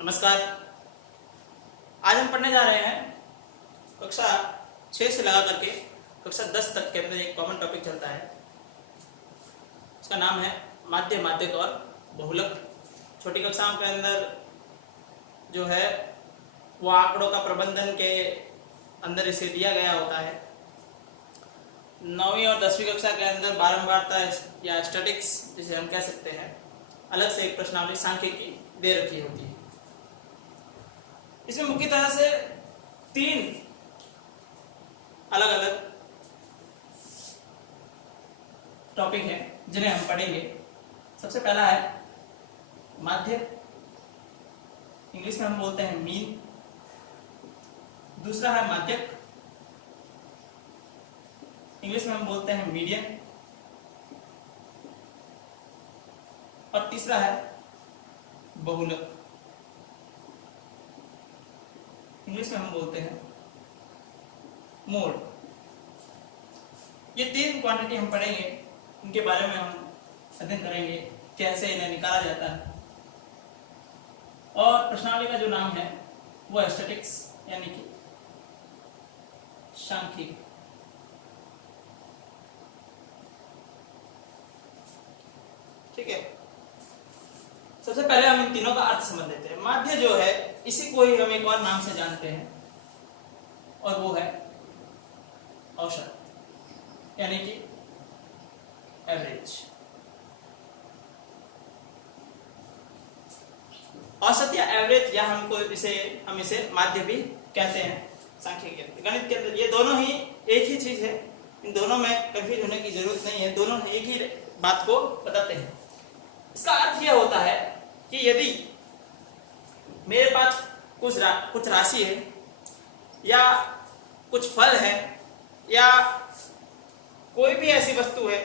नमस्कार। आज हम पढ़ने जा रहे हैं कक्षा 6 से लगा करके कक्षा 10 तक के अंदर एक कॉमन टॉपिक चलता है। उसका नाम है माध्य, माध्यक और बहुलक। छोटी कक्षाओं के अंदर जो है वो आंकड़ों का प्रबंधन के अंदर इसे दिया गया होता है। 9वीं और 10वीं कक्षा के अंदर बारंबारता या स्टैटिक्स जिसे हम कह सकते हैं, अलग से एक प्रश्नावली सांख्यिकी दे रखी होती है। इसमें मुख्य तरह से 3 अलग अलग टॉपिक हैं जिन्हें हम पढ़ेंगे। सबसे पहला है माध्य, इंग्लिश में हम बोलते हैं मीन। दूसरा है माध्यक, इंग्लिश में हम बोलते हैं मीडियन। और तीसरा है बहुलक, इंग्लिश में हम बोलते हैं मोड। ये 3 क्वांटिटी हम पढ़ेंगे, इनके बारे में हम अध्ययन करेंगे, कैसे इन्हें निकाला जाता है। और प्रश्नावली का जो नाम है वो स्टैटिक्स यानी कि सांख्यिकी। ठीक है, सबसे पहले हम इन तीनों का अर्थ समझ लेते हैं। माध्य जो है इसी को ही हम एक और नाम से जानते हैं और वो है औसत यानी कि एवरेज। औसत या एवरेज या हम इसे माध्य भी कहते हैं सांख्यिकी के अंदर। गणित के अंदर ये दोनों ही एक ही चीज है, इन दोनों में कंफ्यूज होने की जरूरत नहीं है, दोनों एक ही बात को बताते हैं। इसका अर्थ यह होता है कि यदि मेरे पास कुछ राशि है या कुछ फल है या कोई भी ऐसी वस्तु है,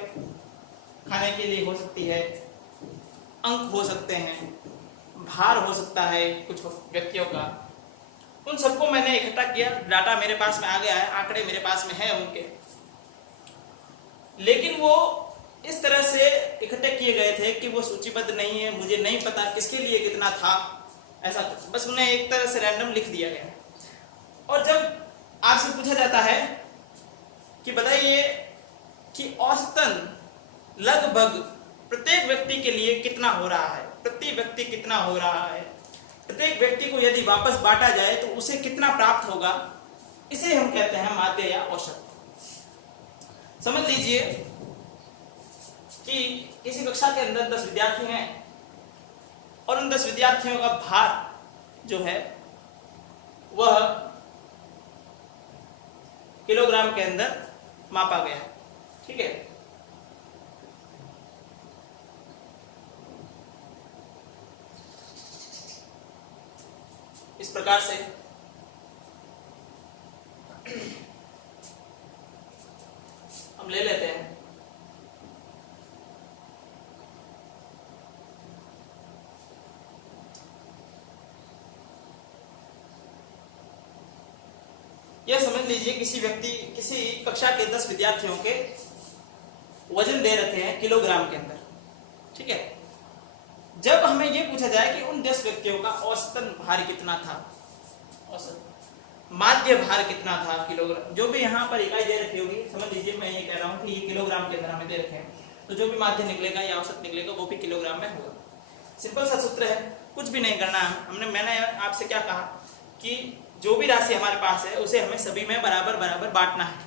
खाने के लिए हो सकती है, अंक हो सकते हैं, भार हो सकता है कुछ व्यक्तियों का, उन सबको मैंने इकट्ठा किया, डाटा मेरे पास में आ गया है, आंकड़े मेरे पास में है उनके, लेकिन वो इस तरह से इकट्ठे किए गए थे कि वो सूचीबद्ध नहीं है, मुझे नहीं पता किसके लिए कितना था, ऐसा कुछ, बस उन्हें एक तरह से रैंडम लिख दिया गया। और जब आपसे पूछा जाता है कि बताइए कि औसतन लगभग प्रत्येक व्यक्ति के लिए कितना हो रहा है, प्रति व्यक्ति कितना हो रहा है, प्रत्येक व्यक्ति को यदि वापस बांटा जाए तो उसे कितना प्राप्त होगा, इसे हम कहते हैं माध्य या औसत। समझ लीजिए कि किसी कक्षा के अंदर 10 विद्यार्थी हैं और उन 10 विद्यार्थियों का भार जो है वह किलोग्राम के अंदर मापा गया है। ठीक है, इस प्रकार से हम ले लेते हैं यह समझ लीजिए किसी कक्षा के 10 विद्यार्थियों के वजन दे रखे हैं किलोग्राम के अंदर। ठीक है, जब हमें यह पूछा जाए कि उन 10 व्यक्तियों का औसतन भार कितना था, औसत माध्य भार कितना था किलोग्राम, जो भी यहाँ पर इकाई दे रखी होगी, समझ लीजिए मैं ये कह रहा हूँ कि ये किलोग्राम के अंदर हमें दे रखे हैं, तो जो भी माध्य निकलेगा या औसत निकलेगा वो भी किलोग्राम में होगा। सिंपल सा सूत्र है, कुछ भी नहीं करना है। मैंने आपसे क्या कहा कि जो भी राशि हमारे पास है उसे हमें सभी में बराबर बराबर बांटना है।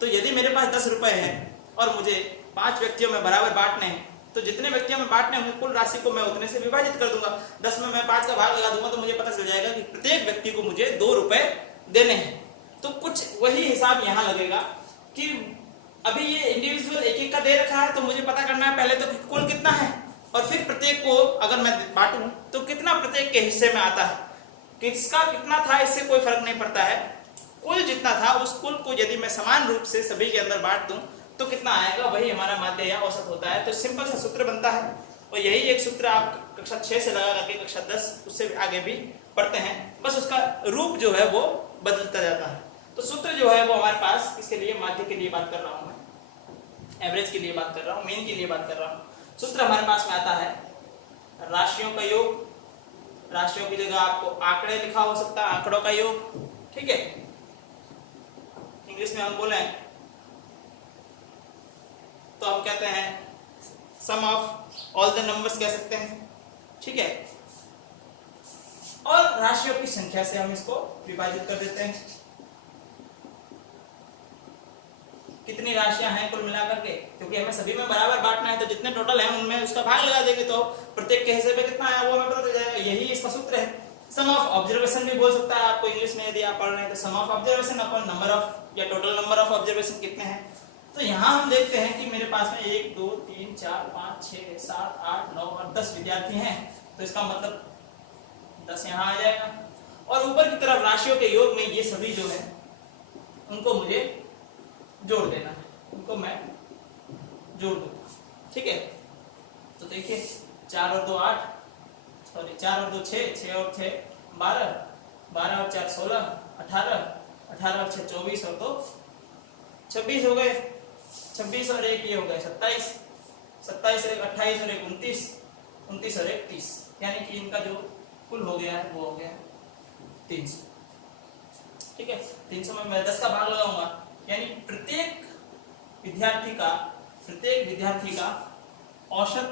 तो यदि मेरे पास 10 रुपए है और मुझे 5 व्यक्तियों में बराबर बांटने हैं, तो जितने व्यक्तियों में बांटने होंगे कुल राशि को मैं उतने से विभाजित कर दूंगा। 10 में मैं 5 का भाग लगा दूंगा तो मुझे पता चल जाएगा कि प्रत्येक व्यक्ति को मुझे 2 रुपए देने हैं। तो कुछ वही हिसाब यहाँ लगेगा कि अभी ये इंडिविजुअल एक एक का दे रखा है, तो मुझे पता करना है पहले तो कुल कितना है और फिर प्रत्येक को अगर मैं बांटूं तो कितना प्रत्येक के हिस्से में आता है। किसका कितना था इससे कोई फर्क नहीं पड़ता है, कुल जितना था उस कुल को यदि मैं समान रूप से सभी के अंदर बांट दूं तो कितना आएगा, वही हमारा माध्य या औसत होता है। तो सिंपल सा सूत्र बनता है और यही एक सूत्र आप कक्षा 6 से लगा करके कक्षा 10 उससे आगे भी पढ़ते हैं, बस उसका रूप जो है वो बदलता जाता है। तो सूत्र जो है वो हमारे पास किसके लिए, माध्य के लिए बात कर रहा हूं मैं, एवरेज के लिए बात कर रहा हूं, मीन के लिए बात कर रहा हूं। सूत्र हमारे पास में आता है राशियों का योग राशियों की जगह आपको आंकड़े लिखा हो सकता है, आंकड़ों का योग, ठीक है। इंग्लिश में हम बोले तो हम कहते हैं सम ऑफ ऑल द नंबर्स कह सकते हैं, ठीक है। और राशियों की संख्या से हम इसको विभाजित कर देते हैं। कितनी राशियां हैं कुल मिलाकर के, क्योंकि हमें सभी में बराबर बांटना है, तो जितने टोटल हैं उनमें उसका भाग लगा देंगे तो प्रत्येक के हिस्से पे कितना है वो हमें पता चल जाएगा। यही इसका सूत्र है। सम ऑफ ऑब्जर्वेशन भी बोल सकता है आपको इंग्लिश में, यदि आप पढ़ रहे हैं तो सम ऑफ ऑब्जर्वेशन अपन नंबर ऑफ या टोटल नंबर ऑफ ऑब्जर्वेशन कितने हैं। तो यहाँ हम देखते हैं कि मेरे पास में 1 2 3 4 5 6 7 8 9 और 10 विद्यार्थी हैं, तो इसका मतलब 10 यहाँ आ जाएगा। और ऊपर की तरफ राशियों के योग में ये सभी जो है उनको मुझे जोड़ देना है, उनको मैं जोड़ दूंगा, ठीक है। तो देखिए 4 और 2 8, सॉरी 4 और 2 6, 6 और 6 12, 12 और 4 16, 18, 18 और 6 24 और 2 26 हो गए, 26 और 1 ये हो गए 27, 27 और 1 28 और 1 29, 29 और 1 30, यानी कि इनका जो कुल हो गया है वो हो गया 300, ठीक है। 300 में मैं 10 का भाग लगाऊंगा, यानी प्रत्येक विद्यार्थी का औसत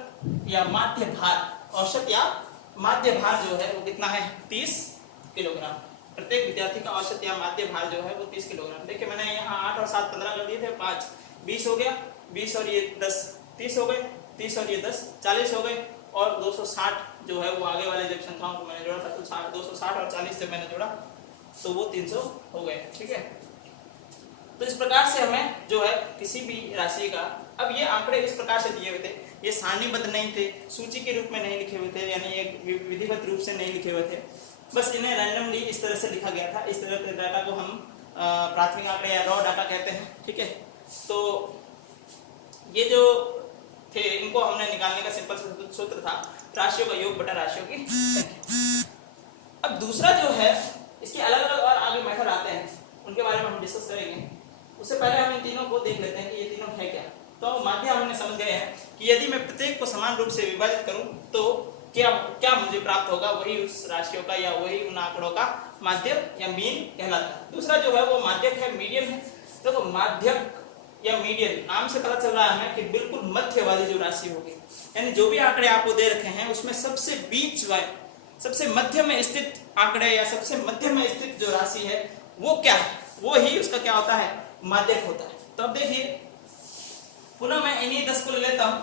या माध्य भार, औसत या माध्य भार जो है वो कितना है 30 किलोग्राम। प्रत्येक विद्यार्थी का औसत या माध्य भार जो है वो 30 किलोग्राम। देखिए मैंने यहाँ 8 और 7 15 कर दिए थे, 5 20 हो गया, 20 और ये 10 30 हो गए, 30 और ये 10 40 हो गए, और 260 जो है वो आगे वाले जब संख्याओं को मैंने जोड़ा था तो 260 और 40 से मैंने जोड़ा तो वो 300 हो गए, ठीक है। तो इस प्रकार से हमें जो है किसी भी राशि का, अब ये आंकड़े इस प्रकार से दिए हुए थे, ये सारणीबद्ध नहीं थे, सूची के रूप में नहीं लिखे हुए थे, यानी एक विधिवत रूप से नहीं लिखे हुए थे, बस इन्हें रैंडमली इस तरह से लिखा गया था। इस तरह के डाटा को हम प्राथमिक आंकड़े या रॉ डाटा कहते हैं, ठीक है। तो ये जो थे इनको हमने निकालने का सिंपल सूत्र था राशियों का योग बटा राशियों की संख्या। अब दूसरा जो है, इसके अलग अलग और आगे मेथड आते हैं, उनके बारे में हम डिस्कस करेंगे। उससे पहले हम इन तीनों को देख लेते हैं कि ये तीनों है क्या। तो माध्य हमने समझ गए हैं कि यदि मैं प्रत्येक को समान रूप से विभाजित करूं तो क्या क्या मुझे प्राप्त होगा, वही उस राशियों का या वही उन आंकड़ों का माध्यक या मीन कहलाता है। दूसरा जो है वो माध्यक है, मीडियन है। तो माध्यक या मीडियन नाम से पता चल रहा है कि बिल्कुल मध्य वाली जो राशि होगी, यानी जो भी आंकड़े आपको दे रखे हैं उसमें सबसे बीच वाले, सबसे मध्य में स्थित आंकड़े या सबसे मध्य में स्थित जो राशि है वो क्या है, वो ही उसका क्या होता है, माध्यक होता है। तो अब देखिए पुनः मैं इन्हीं 10 को ले लेता हूं,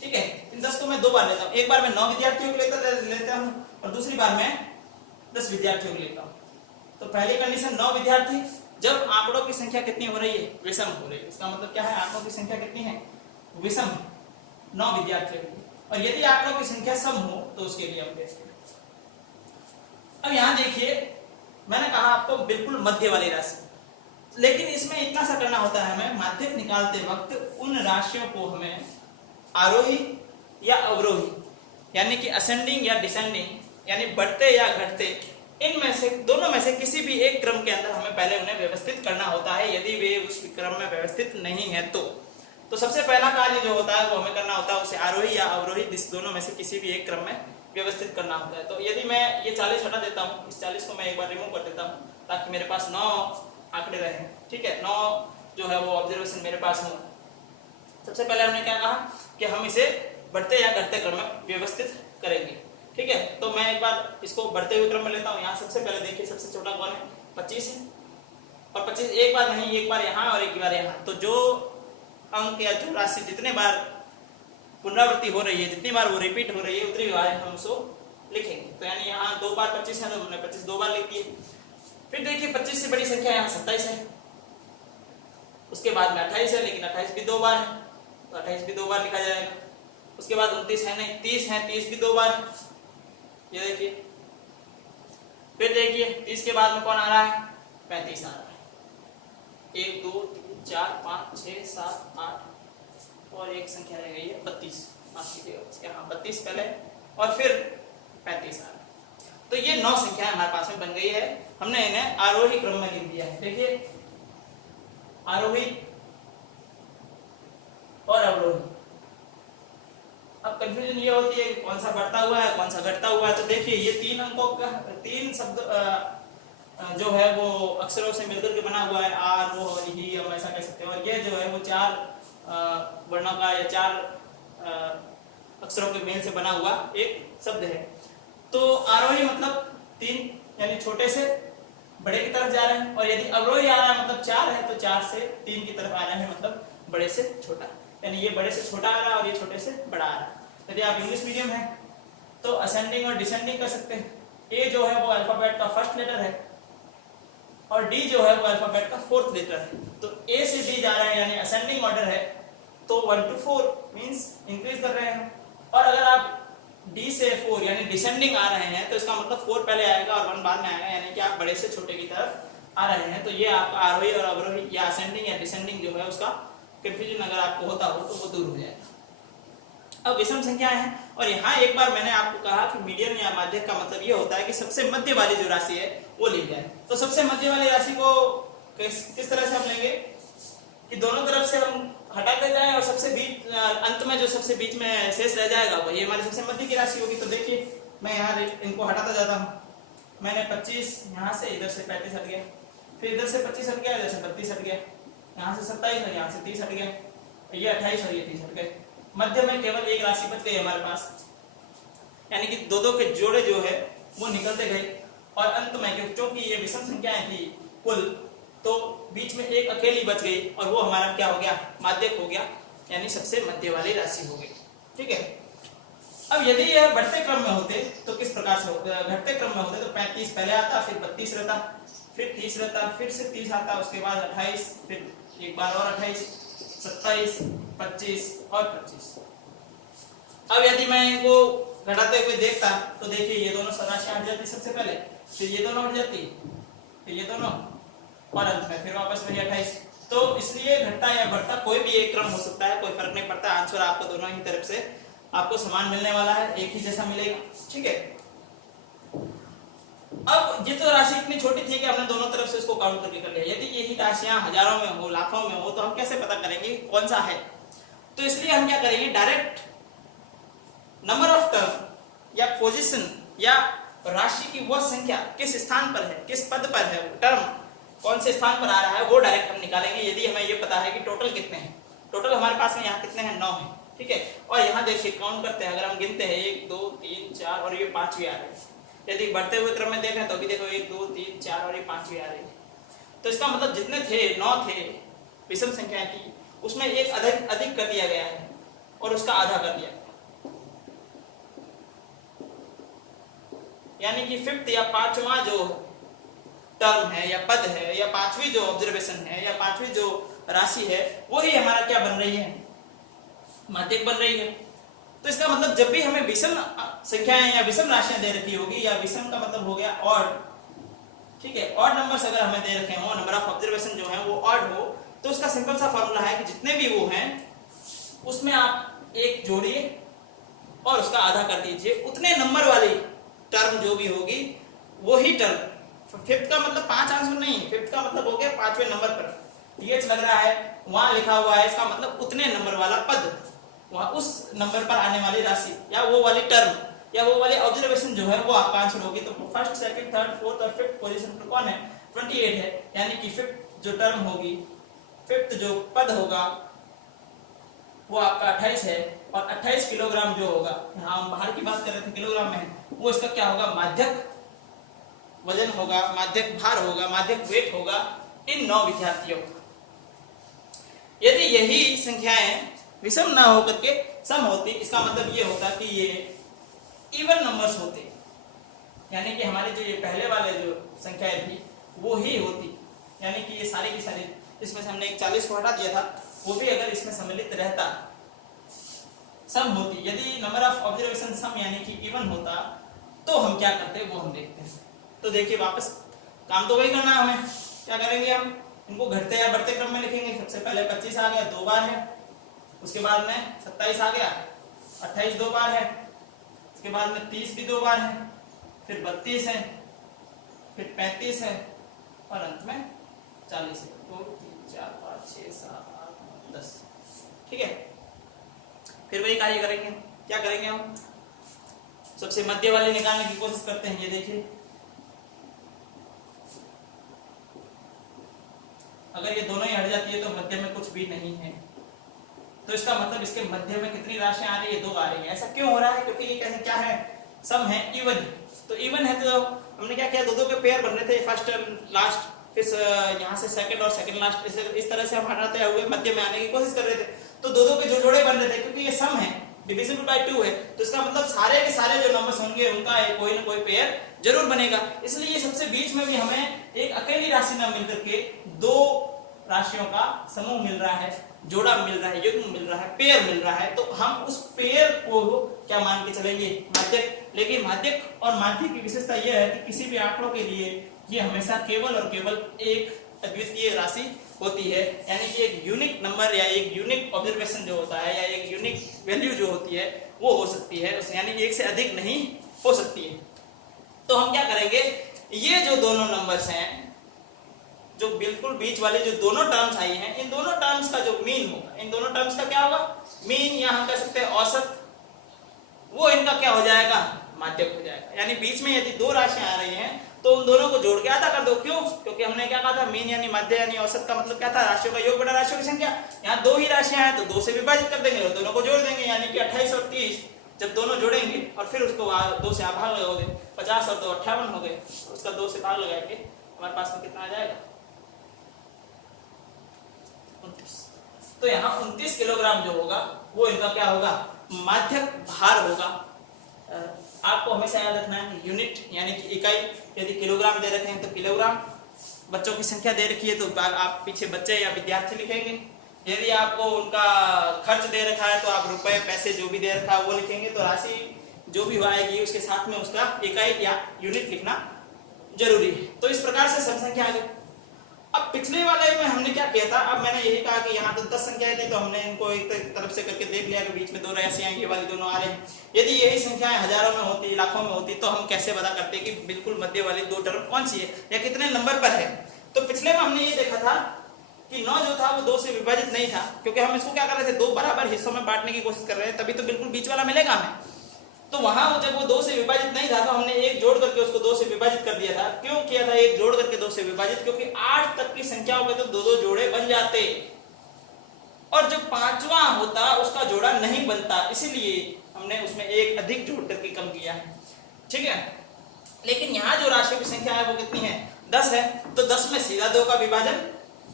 ठीक है। इन 10 को मैं 2 बार लेता हूं, एक बार मैं 9 विद्यार्थियों को लेता हूं और दूसरी बार मैं 10 विद्यार्थियों को लेता हूं। तो पहली कंडीशन 9 विद्यार्थी, जब आंकड़ों की संख्या कितनी हो रही है, विषम हो रही है, इसका मतलब क्या है, आंकड़ों की संख्या कितनी है, विषम, 9 विद्यार्थियों की। और यदि आंकड़ों की संख्या सम हो तो उसके लिए हम देखते हैं। अब यहां देखिए मैंने कहा आपको बिल्कुल मध्य वाली राशि, लेकिन इसमें इतना सा करना होता है हमें, माध्यक निकालते वक्त उन राशियों को हमें आरोही या अवरोही, यानी कि असेंडिंग या डिसेंडिंग, यानी बढ़ते या घटते, इनमें से दोनों में से किसी भी एक क्रम के अंदर हमें पहले उन्हें व्यवस्थित करना होता है। यदि वे उस क्रम में व्यवस्थित नहीं है तो सबसे पहला कार्य जो होता है वो हमें करना होता है उसे आरोही या अवरोही दोनों में से किसी भी एक क्रम में व्यवस्थित करना होता है। तो यदि मैं ये 40 हटा देता हूँ, इस 40 को मैं एक बार रिमूव कर देता हूँ ताकि मेरे पास 9 आंकड़े रहे, ठीक है, 9 जो है वो ऑब्जर्वेशन मेरे पास हो। सबसे पहले हमने क्या कहा कि हम इसे बढ़ते या घटते क्रम में व्यवस्थित करेंगे, ठीक है। तो मैं एक बार इसको बढ़ते हुए क्रम में लेता हूँ। यहाँ सबसे पहले देखिए सबसे छोटा कौन है, 25 है, और 25 एक बार नहीं, एक बार यहाँ और एक बार यहाँ। तो जो अंक या जो राशि जितने बार पुनरावृत्ति हो रही है, जितनी बार वो रिपीट हो रही है, उतनी बार हम उसको लिखेंगे। तो यानी यहाँ 2 बार 25 है तो हमने 25 2 बार लिख दिए। फिर देखिए 25 से बड़ी संख्या यहाँ 27 है, उसके बाद में 28 है, लेकिन 28 भी 2 बार है तो 28 भी 2 बार लिखा जाएगा। उसके बाद 29 है नहीं, 30 है, 30 भी 2 बार है, ये देखिए। फिर देखिए 30 के बाद में कौन आ रहा है, 35 आ रहा है। 1 2 3 4 5 6 7 8 और एक संख्या रह गई है 32, माफ कीजिएगा, उसके हाँ 32 पहले और फिर 35 आ रहा है। तो ये 9 संख्याएं हमारे पास में बन गई है। हमने इन्हें आरोही क्रम में लिख दिया है। देखिए आरोही और अवरोही। अब कंफ्यूजन ये होती है कि कौन सा बढ़ता हुआ है कौन सा घटता हुआ है। तो देखिए ये 3 अंकों का 3 शब्द जो है वो अक्षरों से मिलकर के बना हुआ है, आर, वो, ही, हम ऐसा कह सकते हैं। और ये जो है वो 4 वर्णों का या 4 अक्षरों के मेल से बना हुआ एक शब्द है। तो आरोही मतलब 3 यानी छोटे से बड़े की तरफ जा रहे हैं, और यदि अवरोही आ रहा है मतलब 4 है तो 4 से 3 की तरफ आ रहे हैं, मतलब बड़े से छोटा, यानी ये बड़े से छोटा आ रहा है और ये छोटे से बड़ा आ रहा है। यदि आप इंग्लिश मीडियम है तो असेंडिंग और डिसेंडिंग कर सकते हैं। ए जो है वो अल्फाबेट का फर्स्ट लेटर है और डी जो है वो अल्फाबेट का 4th लेटर है। तो ए से डी जा रहे हैं यानी असेंडिंग ऑर्डर है, तो 1 to 4 मींस इंक्रीज कर रहे हैं। और अगर आप डी से 4 यानी डिसेंडिंग आ रहे हैं तो इसका मतलब 4 पहले आएगा और 1 बाद में आएगा, यानी कि आप बड़े से छोटे की तरफ आ रहे हैं। तो ये आपका आरोही और अवरोही या असेंडिंग या डिसेंडिंग जो है उसका कंफ्यूजन अगर आपको होता हो तो वो दूर हो जाएगा। अब विषम संख्याएं हैं, और यहाँ एक बार मैंने आपको कहा कि मीडियन या माध्यक का मतलब ये होता है कि सबसे मध्य वाली जो राशि है वो ली जाए। तो सबसे मध्य वाली राशि को किस तरह से हम लेंगे कि दोनों तरफ से हम हटाते जाएं और सबसे बीच अंत में जो सबसे बीच में शेष रह जाएगा वही हमारी सबसे मध्य की राशि होगी। तो देखिए मैं यहाँ इनको हटाता जाता हूँ। मैंने 25 यहाँ से, इधर से 35 हट गया, फिर इधर से 25 हट गया, इधर से 32 हट गया, यहाँ से 27 और यहाँ से 30 हट गया, ये 28 और ये 30 हट गए। मध्य में केवल एक राशि बच गई हमारे पास, यानी कि दो के जोड़े जो है वो निकलते गए। और अंत में क्योंकि ये विषम संख्याएं थी कुल, तो बीच में एक अकेली बच गई और वो हमारा क्या हो गया, माध्यक हो गया, यानी सबसे मध्य वाली राशि हो गई। ठीक है। अब यदि यह बढ़ते क्रम में होते तो किस प्रकार से होते, घटते क्रम में होते तो 35 पहले आता, फिर 32 रहता, फिर 30 रहता, फिर से 30 आता, उसके बाद 28, फिर एक बार और 28, 27, 25 और 25। अब यदि मैं इनको घटाते हुए देखता तो देखिए ये दोनों राशियां हट जाती सबसे पहले, फिर ये दोनों हट जाती, फिर ये दोनों, और अंत में फिर वापस वही 28। तो इसलिए घटता या बढ़ता कोई भी एक क्रम हो सकता है, कोई फर्क नहीं पड़ता। आंसर आपको दोनों ही तरफ से आपको समान मिलने वाला है, एक ही जैसा मिलेगा। ठीक है। अब ये तो राशि इतनी छोटी थी कि हमने दोनों तरफ से इसको काउंट करके कर लिया। यदि यही राशियां हजारों में हो, लाखों में हो, तो हम कैसे पता करेंगे कौन सा है? तो इसलिए हम क्या करेंगे, डायरेक्ट नंबर ऑफ टर्म या पोजीशन या राशि की वह संख्या किस स्थान पर है, किस पद पर है, टर्म कौन से स्थान पर आ रहा है, वो डायरेक्ट हम निकालेंगे। यदि हमें ये पता है कि टोटल कितने हैं, टोटल हमारे पास में यहाँ कितने हैं, 9 हैं। ठीक है। और यहाँ देखिए काउंट करते हैं, अगर हम गिनते हैं 1 2 3 4 और ये 5वीं आ रही है। यदि बढ़ते हुए क्रम में देखें तो अभी देखो 1 2 3 4 और ये 5वीं आ रही है। तो इसका मतलब जितने थे 9 थे विषम संख्याएं की, उसमें एक अधिक कर दिया गया है और उसका आधा कर दिया, यानी कि 5th या 5वां जो टर्म है या पद है या 5वीं जो ऑब्जर्वेशन है या 5वीं जो राशि है वही हमारा क्या बन रही है, माध्यक बन रही है। तो इसका मतलब जब भी हमें विषम संख्याएं या विषम राशियां दे रखी होगी, या विषम का मतलब हो गया ऑड, ठीक है, ऑड नंबर्स अगर हमें दे रखे हो, नंबर ऑफ ऑब्जर्वेशन जो है वो ऑड हो, तो उसका सिंपल सा फॉर्मूला है कि जितने भी वो हैं उसमें आप एक जोड़िए और उसका आधा कर दीजिए, उतने नंबर वाली टर्म जो भी होगी वही टर्म। 5th का मतलब 5 आंसर नहीं है, 5th का मतलब हो गया 5वें नंबर पर TH लग रहा है, वहां लिखा हुआ है, इसका मतलब उतने नंबर वाला पद, वहां उस नंबर पर आने वाली राशि या वो वाली टर्म या वो वाली ऑब्जर्वेशन जो है वो आपका आंसर होगी। तो फर्स्ट, सेकंड, थर्ड, फोर्थ और 5th पोजीशन पर कौन है, 28 है, यानी कि 5th जो टर्म होगी, 5th जो पद होगा वो आपका 28 है। और 28 किलोग्राम जो होगा, यहाँ हम बाहर की बात कर रहे थे किलोग्राम में, वो इसका क्या होगा, माध्यक वजन होगा, माध्यक भार होगा, माध्यक वेट होगा इन 9 विद्यार्थियों का। यदि यही संख्याएं विषम ना होकर के सम होती, इसका मतलब ये होता कि ये इवन नंबर्स होते, यानी कि हमारी जो ये पहले वाले जो संख्याएं थी वो ही होती, यानी कि ये सारी की सारी, इसमें से हमने एक 40 को हटा दिया था, वो भी अगर इसमें सम्मिलित रहता सम होती। यदि नंबर ऑफ ऑब्जर्वेशन सम यानी कि इवन होता तो हम क्या करते वो हम देखते हैं। तो देखिए वापस काम तो वही करना है हमें, क्या करेंगे हम इनको घटते या बढ़ते क्रम में लिखेंगे। सबसे पहले 25 आ गया, 2 बार है, उसके बाद में 27 आ गया, 28 2 बार है, उसके बाद में 30 भी 2 बार है, फिर 32 है, फिर 35 है और अंत में 40 है। 2 3 4 5 6 7 8 9 10। ठीक है। फिर वही कार्य करेंगे, क्या करेंगे हम, सबसे मध्य वाले निकालने की कोशिश करते हैं। ये देखिए, अगर ये दोनों ही हट जाती है तो मध्य में कुछ भी नहीं है, तो इसका मतलब इसके मध्य में कितनी राशियां आ रही है, 2 आ रही है। ऐसा क्यों हो रहा है, क्योंकि ये क्या है, सम है, इवन है। तो इवन है तो हमने क्या किया, 2-2 के पेयर बन रहे थे, फर्स्ट लास्ट, फिर यहाँ से सेकंड और सेकंड लास्ट, इस तरह से हम हटाते हुए मध्य में आने की कोशिश कर रहे थे। तो 2-2 के जो जोड़े बन रहे थे, क्योंकि ये सम है, डिविजिबल बाय 2 है, तो इसका मतलब सारे के सारे जो नंबर्स होंगे उनका कोई ना कोई पेयर जरूर बनेगा। इसलिए ये सबसे बीच में भी हमें एक अकेली राशि ना मिलकर के 2 राशियों का समूह मिल रहा है, जोड़ा मिल रहा है, युग्म मिल रहा है, पेयर मिल रहा है। तो हम उस पेयर को क्या मान के चलेंगे, माध्यक। लेकिन माध्यक और माध्यक की विशेषता यह है कि किसी भी आंकड़ों के लिए ये हमेशा केवल और केवल एक अद्वितीय राशि होती है, यानी कि एक यूनिक नंबर या एक यूनिक ऑब्जर्वेशन जो होता है या एक यूनिक वैल्यू जो होती है वो हो सकती है, यानी एक से अधिक नहीं हो सकती है। तो हम क्या करेंगे, ये जो दोनों नंबर्स हैं, जो बिल्कुल बीच वाले जो दोनों टर्म्स आई हैं, इन दोनों टर्म्स का जो मीन होगा, इन दोनों टर्म्स का क्या होगा, मीन, या हम कह सकते हैं औसत, वो इनका क्या हो जाएगा, माध्यक हो जाएगा। यानी बीच में यदि 2 राशियां आ रही हैं तो उन दोनों को जोड़ के आधा कर दो। क्यों, क्योंकि हमने क्या कहा था, मीन यानी मध्य यानी औसत का मतलब क्या था, राशियों का योग बटा राशियों की संख्या। यहाँ 2 ही राशियां हैं तो 2 से विभाजित कर देंगे और दोनों को जोड़ देंगे, यानी कि 28 और 30 जब दोनों जोड़ेंगे और फिर उसको 2 से भाग लगाओगे, 50 और 2 58 हो गए, उसका 2 से भाग लगाएंगे, हमारे पास में कितना आ जाएगा, 29। तो यहाँ 29 किलोग्राम जो होगा वो इनका क्या होगा, माध्यक भार होगा। आपको हमेशा याद रखना है यूनिट यानी कि इकाई, यदि किलोग्राम दे रखे हैं तो किलोग्राम, बच्चों की संख्या दे रखी है तो आप पीछे बच्चे या विद्यार्थी लिखेंगे। यदि आपको उनका खर्च दे रखा है तो आप रुपए पैसे जो भी दे रखा है वो लिखेंगे। तो राशि जो भी आएगी उसके साथ में उसका इकाई या यूनिट लिखना जरूरी है। तो इस प्रकार से सम संख्या आ गई। अब पिछले वाले में हमने क्या किया था, अब मैंने यही कहा कि यहाँ तो 10 संख्याएं थी तो हमने इनको एक तरफ से करके देख लिया कि बीच में 2 राशियां ये वाली दोनों आ रही हैं। यदि यही संख्याएं हजारों में होती, लाखों में होती, तो हम कैसे पता करते कि बिल्कुल मध्य वाली 2 टर्म कौन सी है या कितने नंबर पर है। तो पिछले में हमने ये देखा था कि 9 जो था वो 2 से विभाजित नहीं था, क्योंकि हम इसको क्या कर रहे थे, 2 बराबर हिस्सों में बांटने की कोशिश कर रहे हैं, तभी तो बिल्कुल बीच वाला मिलेगा हमें। तो वहां जब वो 2 से विभाजित नहीं था तो हमने 1 जोड़ करके उसको 2 से विभाजित कर दिया था। क्यों किया था 1 जोड़ करके 2 से विभाजित, क्योंकि 8 तक की संख्याओं के तो 2-2 जोड़े बन जाते और जो 5वां होता उसका जोड़ा नहीं बनता, इसीलिए हमने उसमें 1 अधिक जोड़ करके कम किया है। ठीक है, लेकिन यहाँ जो राशियों की संख्या है वो कितनी है, 10 है। तो 10 में सीधा 2 का विभाजन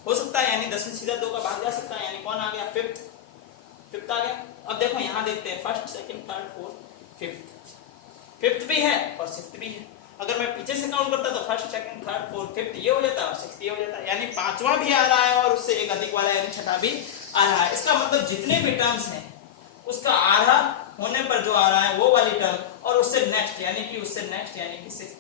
हो सकता है, यानी 10 में सीधा 2 का भाग जा सकता है, यानी कौन आ गया, फिफ्थ आ गया। अब देखो यहाँ देखते हैं, first second third fourth fifth भी है और सिक्स्थ भी है। अगर मैं पीछे से काउंट करता तो first second third fourth fifth ये हो जाता और सिक्स्थ ये हो जाता, यानी 5वां भी आ रहा है और उससे एक अधिक वाला यानी 6ठा भी आ रहा है। इसका मतलब जितने भी टर्म्स हैं उसका आधा होने पर जो आ रहा है वो वाली टर्म और उससे नेक्स्ट यानी कि सिक्स्थ।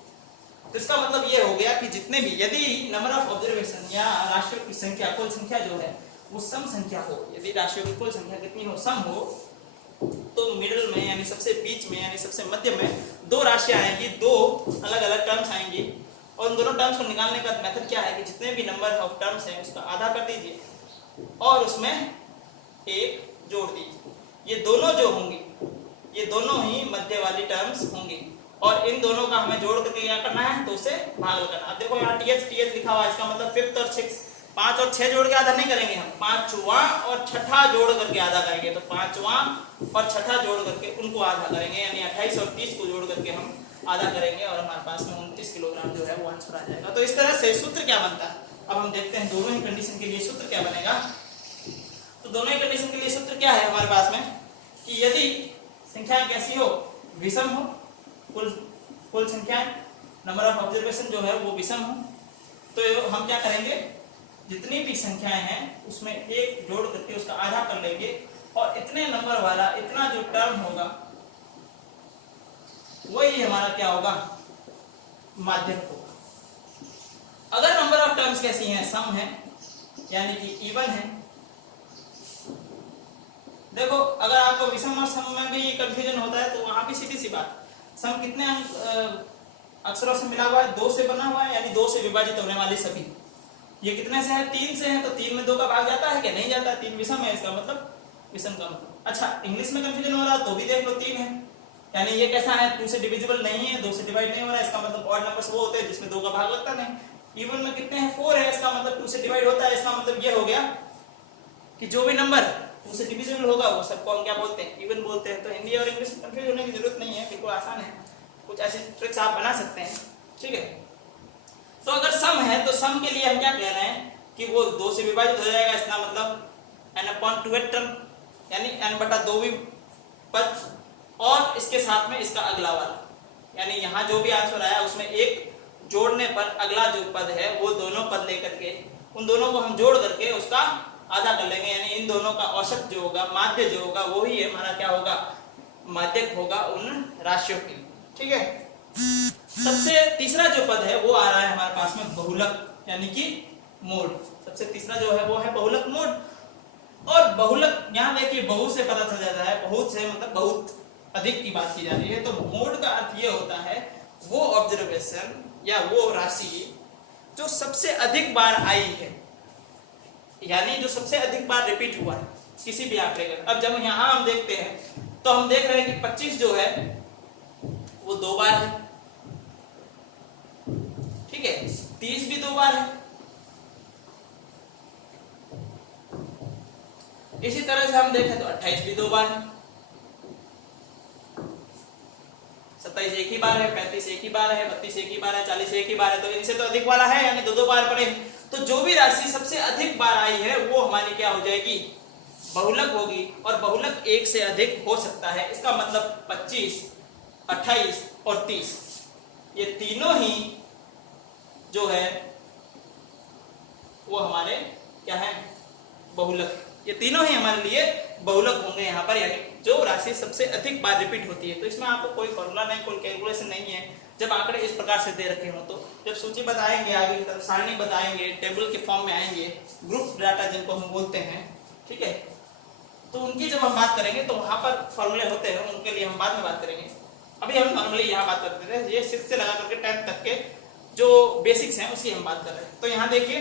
तो इसका मतलब ये हो गया कि जितने भी, यदि नंबर ऑफ ऑब्जर्वेशन या राशियों की संख्या, कुल संख्या जो है वो सम संख्या हो, यदि राशियों की कुल संख्या कितनी हो, सम हो, तो मिडिल में यानी सबसे बीच में यानी सबसे मध्य में 2 राशियां आएंगी, 2 अलग अलग टर्म्स आएंगी और उन दोनों टर्म्स को निकालने का मेथड क्या है कि जितने भी नंबर ऑफ टर्म्स हैं उसका आधा कर दीजिए और उसमें 1 जोड़ दीजिए। ये दोनों जो होंगी ये दोनों ही मध्य वाली टर्म्स होंगी और इन दोनों का हमें जोड़ करके क्या करना है, तो उसे भाग करना। अब देखो यहाँ टीएच लिखा हुआ है, इसका मतलब 5th और 6th, 5 और 6 जोड़ के आधा नहीं करेंगे हम, 5वां और 6ठा जोड़ करके आधा करेंगे। तो 5वां और 6ठा जोड़ करके उनको आधा करेंगे, यानी 28 और 30 को जोड़ करके हम आधा करेंगे और हमारे पास में 29 किलोग्राम जो है वो आंसर आ जाएगा। तो इस तरह से सूत्र क्या बनता है, अब हम देखते हैं दोनों ही कंडीशन के लिए सूत्र क्या बनेगा। तो दोनों ही कंडीशन के लिए सूत्र क्या है हमारे पास में कि यदि संख्याएं कैसी हो, विषम हो, कुल संख्याएं, नंबर ऑफ ऑब्जर्वेशन जो है वो विषम हो, तो हम क्या करेंगे, जितनी भी संख्याएं हैं उसमें 1 जोड़ करके उसका आधा कर लेंगे और इतने नंबर वाला इतना जो टर्म होगा वही हमारा क्या होगा, माध्यक होगा। अगर नंबर ऑफ टर्म्स कैसी हैं, सम है यानी कि इवन है। देखो अगर आपको विषम और सम में भी कंफ्यूजन होता है तो वहां भी सीधी सी बात, सम कितने अक्षरों से मिला हुआ है, 2 से बना हुआ है, यानी 2 से विभाजित होने वाले सभी। ये कितने से है, 3 से है, तो 3 में 2 का भाग जाता है क्या, नहीं जाता, 3 विषम है, इसका मतलब विषम का मतलब। अच्छा, इंग्लिश में कंफ्यूजन हो रहा तो भी देख लो 3 है, यानी ये कैसा है 2 से डिविजिबल नहीं है, 2 से डिवाइड नहीं हो रहा है, इसका मतलब ऑड नंबर्स वो होते हैं जिसमें 2 का भाग लगता नहीं। इवन में कितने हैं 4 है, इसका मतलब 2 से डिवाइड होता है, इसका मतलब ये हो गया कि जो भी नंबर 2 से डिविजिबल होगा वो सबको हम क्या बोलते हैं, इवन बोलते हैं। तो हिंदी और इंग्लिश में कंफ्यूज होने की जरूरत नहीं है, बिल्कुल आसान है, कुछ ऐसे ट्रिक्स आप बना सकते हैं, ठीक है। तो अगर सम है तो सम के लिए हम क्या कह रहे हैं कि वो 2 से विभाजित हो जाएगा, इसका मतलब n/2 टर्म यानी n/2 पद, और इसके साथ में इसका अगला वाला, यानी यहाँ जो भी आंसर आया उसमें एक जोड़ने पर अगला जो पद है वो दोनों पद लेकर के उन दोनों को हम जोड़ करके उसका आधा कर लेंगे, यानी इन दोनों का औसत जो होगा, माध्य जो होगा, वो ही हमारा क्या होगा, माध्यक होगा उन राशियों के लिए, ठीक है। सबसे तीसरा जो पद है वो आ रहा है हमारे पास में बहुलक यानी कि मोड। सबसे तीसरा जो है वो है बहुलक मोड। और बहुलक यहाँ देखिए बहु से पता चल जाता है, बहुत से मतलब बहुत अधिक की बात की जा रही है। तो मोड का अर्थ ये होता है वो ऑब्जर्वेशन या वो राशि जो सबसे अधिक बार आई है, यानी जो सबसे अधिक बार रिपीट हुआ है किसी भी आंकड़े का। अब जब यहाँ हम देखते हैं तो हम देख रहे हैं कि 25 जो है वो 2 बार है, ठीक है, 30 भी 2 बार है, इसी तरह से हम देखें तो 28 भी 2 बार है, 27 एक ही बार है, 35 एक ही बार है, 32 एक ही बार है, 40 एक ही बार है। तो इनसे तो अधिक वाला है, यानी 2-2 बार पड़े। तो जो भी राशि सबसे अधिक बार आई है वो हमारी क्या हो जाएगी, बहुलक होगी। और बहुलक 1 से अधिक हो सकता है, इसका मतलब 25, 28 और 30 ये तीनों ही जो है वो हमारे क्या है, बहुलक। ये तीनों ही हमारे लिए बहुलक होंगे यहाँ पर, यानी जो राशि सबसे अधिक बार रिपीट होती है। तो इसमें आपको कोई फॉर्मूला नहीं, कोई कैलकुलेशन नहीं है। जब आंकड़े इस प्रकार से दे रखे हो तो जब सूची बताएंगे, आगे की तरफ सारणी बताएंगे, टेबल के फॉर्म में आएंगे, ग्रुप डाटा जिनको हम बोलते हैं, ठीक है, तो उनकी जब हम बात करेंगे तो वहां पर फॉर्मूले होते हैं, उनके लिए हम बाद में बात करेंगे। अभी हम नॉर्मली यहाँ बात करते हैं, ये 6 से लगा करके 10 तक के जो बेसिक्स हैं उसकी हम बात कर रहे हैं। तो यहाँ देखिए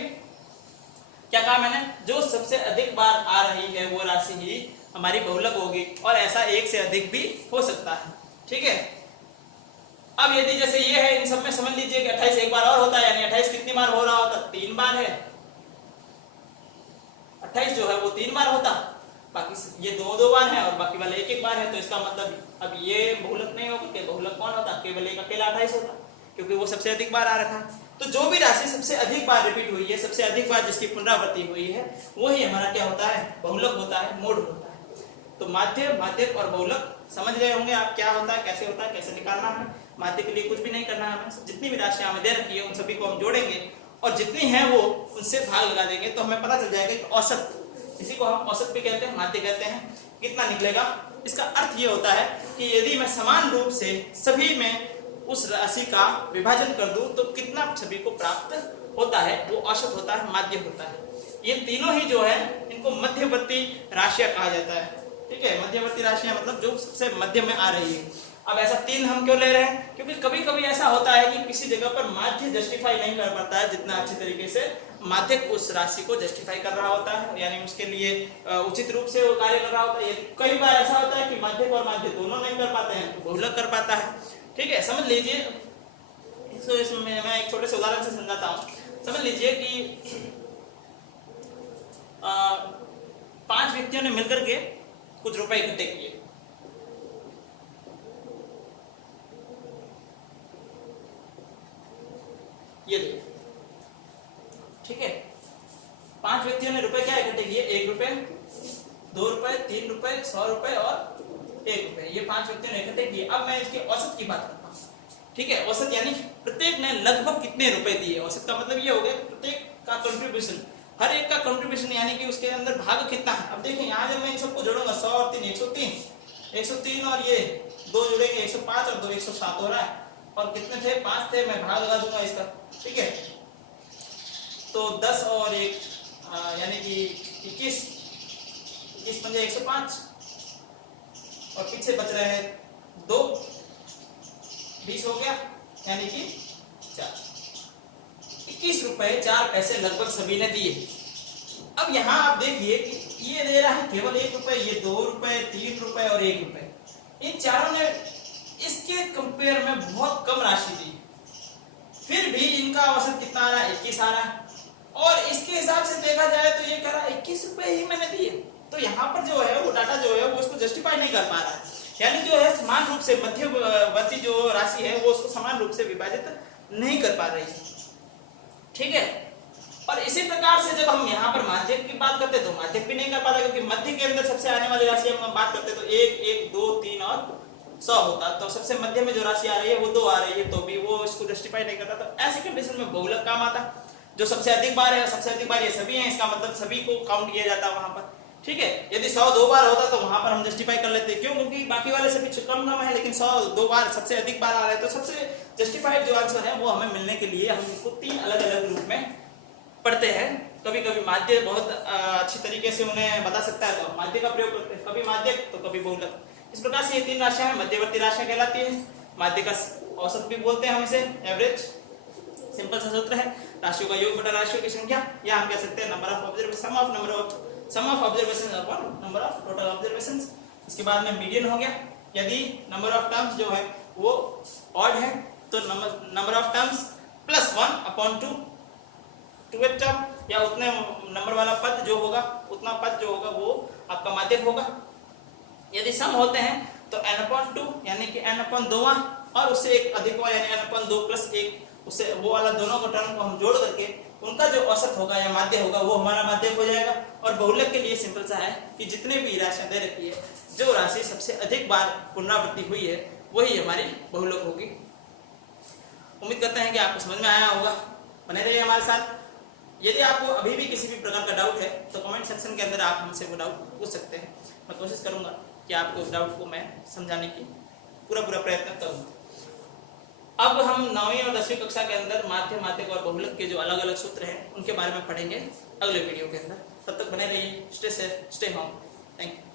क्या कहा मैंने, जो सबसे अधिक बार आ रही है वो राशि ही हमारी बहुलक होगी, और ऐसा 1 से अधिक भी हो सकता है, ठीक है। अब यदि जैसे ये है, इन सब में समझ लीजिए कि 28 एक बार और होता है, यानी 28 कितनी बार हो रहा होता, 3 बार है, 28 जो है वो 3 बार होता, बाकी ये 2-2 बार है और बाकी वाले 1-1 बार है। तो इसका मतलब अब ये बहुलक नहीं होगा, कि बहुलक कौन होता, केवल एक अकेला 28 होता, क्योंकि वो सबसे अधिक बार आ रखा है। तो जो भी राशि सबसे अधिक बार रिपीट हुई है, सबसे अधिक बार जिसकी पुनरावृत्ति हुई है, वही हमारा क्या होता है, बहुलक होता है, मोड होता है। तो माध्य, माध्यक और बहुलक समझ गए होंगे आप, क्या होता है, कैसे निकालना है। माध्य के लिए कुछ भी नहीं करना है हमें, जितनी भी राशियां हमें दे रखी है उन सभी को हम जोड़ेंगे और जितनी है वो उनसे भाग लगा देंगे, तो हमें पता चल जाएगा कि औसत, इसी को हम औसत भी कहते हैं, माध्य कहते हैं, कितना निकलेगा। इसका अर्थ ये होता है कि यदि मैं समान रूप से सभी में उस राशि का विभाजन कर दूं तो कितना सभी को प्राप्त होता है, वो औसत होता है, माध्य होता है। ये तीनों ही जो है इनको मध्यवर्ती राशियां कहा जाता है, ठीक है। मध्यवर्ती राशियां मतलब जो सबसे मध्य में आ रही है। अब ऐसा 3 हम क्यों ले रहे हैं, क्योंकि कभी कभी ऐसा होता है कि किसी जगह पर माध्य जस्टिफाई नहीं कर पाता है जितना अच्छी तरीके से माध्यक उस राशि को जस्टिफाई कर रहा होता है, यानी उसके लिए उचित रूप से वो कार्य कर रहा होता है। कई बार ऐसा होता है कि माध्यक और माध्य दोनों नहीं कर पाते हैं तो बहुलक कर पाता है, ठीक है। समझ लीजिए, इसमें मैं एक छोटे से उदाहरण से समझाता हूँ। समझ लीजिए कि 5 व्यक्तियों ने मिलकर के कुछ रुपए इकट्ठे किए, ये देखिए, ठीक है। 5 व्यक्तियों ने रुपए क्या इकट्ठे किए, 1 रुपए, 2 रुपए, 3 रुपए, 100 रुपए और 1 रुपए, ये 5 व्यक्तियों ने इकट्ठे किए। अब मैं इसके औसत की बात करता हूँ, ठीक है। औसत यानी प्रत्येक ने लगभग कितने रुपए दिए, औसत का मतलब ये हो गया प्रत्येक का कंट्रीब्यूशन, हर एक का कंट्रीब्यूशन, यानी कि उसके अंदर भाग कितना है। अब देखिए यहाँ जब मैं इन सबको जोड़ूंगा 100 और 3 103 और ये 2 जुड़ेंगे 105 और 2 107 हो रहा है, और कितने थे, 5 थे, मैं भाग लगा दूंगा इसका, ठीक है। तो 10 और 1 यानी कि 21 पंजे 105 और पीछे बच रहे हैं 2, 20 हो गया, यानी कि 4, 21 रुपए 4 पैसे लगभग सभी ने दिए। अब यहाँ आप देखिए कि ये दे रहा है केवल 1 रुपए, ये 2 रुपए, 3 रुपए और 1 रुपए। इन चारों ने इसके कंपेयर में बहुत कम राशि दी, फिर भी इनका औसत कितना आ रहा है, 21 आ रहा है। और इसके हिसाब से देखा जाए तो ये कह रहा है 21 रुपए ही मैंने दिए। तो यहाँ पर जो है वो डाटा जो है वो उसको जस्टिफाई नहीं कर पा रहा है, यानी जो है समान रूप से मध्यवर्ती जो राशि है वो उसको समान रूप से विभाजित नहीं कर पा रही है, ठीक है। और इसी प्रकार से जब हम यहाँ पर माध्यक की बात करते तो माध्यक भी नहीं कर पाता, क्योंकि मध्य के अंदर सबसे आने वाली राशि हम बात करते तो 1, 1, 2, 3 और 100 होता, तो सबसे मध्य में जो राशि आ रही है वो 2 आ रही है, तो भी वो इसको जस्टिफाई नहीं करता। तो ऐसे कंडीशन में बहुलक काम आता, जो सबसे अधिक बार है, सबसे अधिक बार ये सभी हैं, इसका मतलब सभी को काउंट किया जाता है वहां पर, ठीक है। यदि 100 2 बार होता तो वहां पर हम जस्टिफाई कर लेते, क्यों, क्योंकि बाकी वाले सभी कम है, लेकिन 100 2 बार सबसे अधिक बार आ रहा है, तो सबसे जस्टिफाइड जो आंसर है वो हमें मिलने के लिए हम इसको 3 अलग अलग रूप में पढ़ते हैं। कभी कभी माध्य बहुत अच्छी तरीके से उन्हें बता सकता है तो माध्य का प्रयोग करते हैं, कभी माध्यक तो कभी बहुलक। इस प्रकार से ये 3 राशियां मध्यवर्ती राशियां कहलाती है। माध्य का औसत भी बोलते हैं हम इसे, एवरेज। सिंपल सा सूत्र है, राशियों का योग बटा राशियों की संख्या, या हम कह सकते हैं number of observation, sum of observation upon number of total observations. इसके बाद में मीडियन हो गया। यदि नंबर ऑफ टर्म्स जो है वो ऑड है तो number of terms plus 1 upon 2 टूवेथ टर्म, या उतने नंबर वाला पद जो होगा, उतना पद जो होगा वो आपका माध्यक होगा। यदि सम होते हैं तो n अपॉन 2 यानी कि n अपॉन 2 और उससे एक अधिक हुआ यानी n अपॉन 2 प्लस 1, उससे वो वाला दोनों को टर्म को हम जोड़ करके उनका जो औसत होगा या माध्य होगा वो हमारा माध्यक हो जाएगा। और बहुलक के लिए सिंपल सा है कि जितने भी राशियां दे रखी है, जो राशि सबसे अधिक बार पुनरावृत्ति हुई है वही हमारी बहुलक होगी। उम्मीद करते हैं कि आपको समझ में आया होगा। बने रहिए हमारे साथ। यदि आपको अभी भी किसी भी प्रकार का डाउट है तो कमेंट सेक्शन के अंदर आप हमसे वो डाउट पूछ सकते हैं। मैं कोशिश करूंगा कि आपको उस डाउट को मैं समझाने की पूरा प्रयत्न करूंगा। अब हम 9वीं और 10वीं कक्षा के अंदर माध्य, माध्यक और बहुलक के जो अलग अलग सूत्र हैं उनके बारे में पढ़ेंगे अगले वीडियो के अंदर। तब तक बने रहिए। Stay safe, stay home. Thank you.